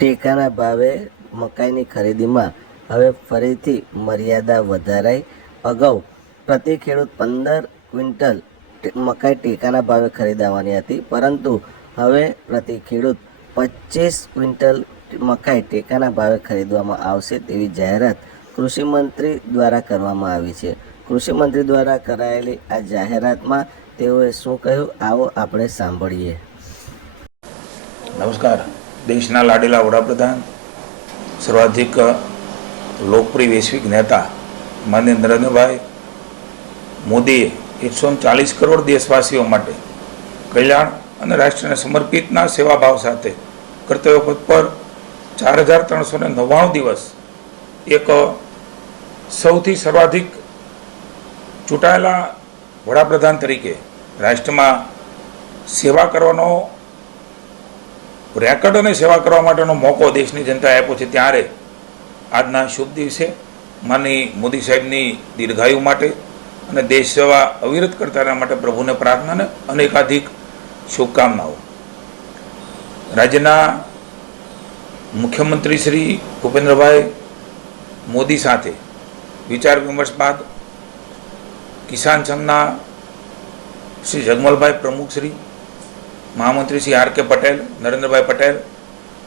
ટેકાના ભાવે મકાઈની ખરીદીમાં હવે ફરીથી મર્યાદા વધારાઈ। અગાઉ પ્રતિ ખેડૂત 15 ક્વિન્ટલ મકાઈ ટેકાના ભાવે ખરીદવાની હતી, પરંતુ હવે પ્રતિ ખેડૂત 25 ક્વિન્ટલ મકાઈ ટેકાના ભાવે ખરીદવામાં આવશે તેવી જાહેરાત કૃષિ મંત્રી દ્વારા કરવામાં આવી છે। કૃષિ મંત્રી દ્વારા કરાયેલી આ જાહેરાતમાં તેઓએ શું કહ્યું, આવો આપણે સાંભળીએ। નમસ્કાર। દેશના લાડેલા વડાપ્રધાન, સર્વાધિક લોકપ્રિય વૈશ્વિક નેતા માનનીય નરેન્દ્રભાઈ મોદીએ 140 કરોડ દેશવાસીઓ માટે કલ્યાણ અને રાષ્ટ્રને સમર્પિતના સેવાભાવ સાથે કર્તવ્ય પથ પર 4399 દિવસ એક સૌથી સર્વાધિક ચૂંટાયેલા વડાપ્રધાન તરીકે રાષ્ટ્રમાં સેવા કરવાનો રેકર્ડ અને સેવા કરવા માટેનો મોકો દેશની જનતાએ આપ્યો છે। ત્યારે આજના શુભ દિવસે માનનીય મોદી સાહેબની દીર્ઘાયુ માટે અને દેશ સેવા અવિરત કરતા રહેવા માટે પ્રભુને પ્રાર્થના અને અનેકાધિક શુભકામનાઓ। રાજ્યના મુખ્યમંત્રી શ્રી ભૂપેન્દ્રભાઈ મોદી સાથે વિચાર વિમર્શ બાદ કિસાન સંઘના શ્રી જગમલભાઈ પ્રમુખ શ્રી, મહામંત્રી શ્રી આર કે પટેલ, નરેન્દ્રભાઈ પટેલ,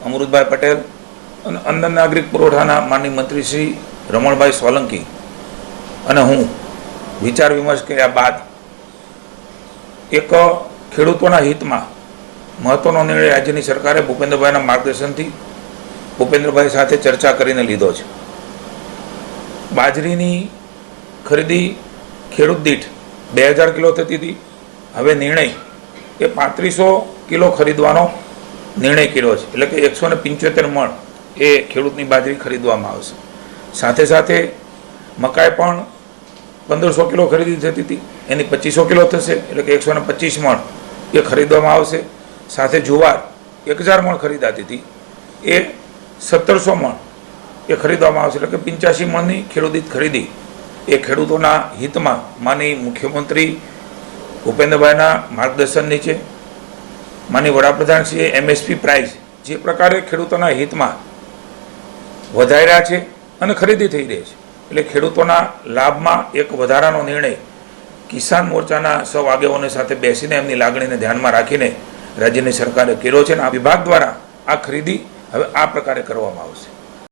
અમૃતભાઈ પટેલ અને અન્ન નાગરિક પુરવઠાના માનનીય મંત્રી શ્રી રમણભાઈ સોલંકી અને હું વિચાર વિમર્શ કર્યા બાદ એક ખેડૂતોના હિતમાં મહત્વનો નિર્ણય રાજ્યની સરકારે ભૂપેન્દ્રભાઈના માર્ગદર્શનથી ભૂપેન્દ્રભાઈ સાથે ચર્ચા કરીને લીધો છે। બાજરીની ખરીદી ખેડૂત દીઠ 2000 કિલો થતી હતી, હવે નિર્ણય એ 3500 કિલો ખરીદવાનો નિર્ણય કર્યો છે, એટલે કે 175 મણ એ ખેડૂતની બાજરી ખરીદવામાં આવશે। સાથે સાથે મકાઈ પણ 1500 કિલો ખરીદી થતી હતી, એની 2500 કિલો થશે, એટલે કે 125 મણ એ ખરીદવામાં આવશે। સાથે જુવાર 1000 મણ ખરીદાતી હતી, એ 1700 મણ એ ખરીદવામાં આવશે, એટલે કે 85 મણની ખેડૂત ખરીદી એ ખેડૂતોના હિતમાં માનનીય મુખ્યમંત્રી ભૂપેન્દ્રભાઈના માર્ગદર્શન નીચે માનનીય વડાપ્રધાનશ્રીએ એમએસપી પ્રાઇસ જે પ્રકારે ખેડૂતોના હિતમાં વધાર્યા છે અને ખરીદી થઈ રહી છે, એટલે ખેડૂતોના લાભમાં એક વધારાનો નિર્ણય કિસાન મોરચાના સૌ આગેવાનો સાથે બેસીને એમની લાગણીને ધ્યાનમાં રાખીને રાજ્યની સરકારે કર્યો છે અને આ વિભાગ દ્વારા આ ખરીદી હવે આ પ્રકારે કરવામાં આવશે।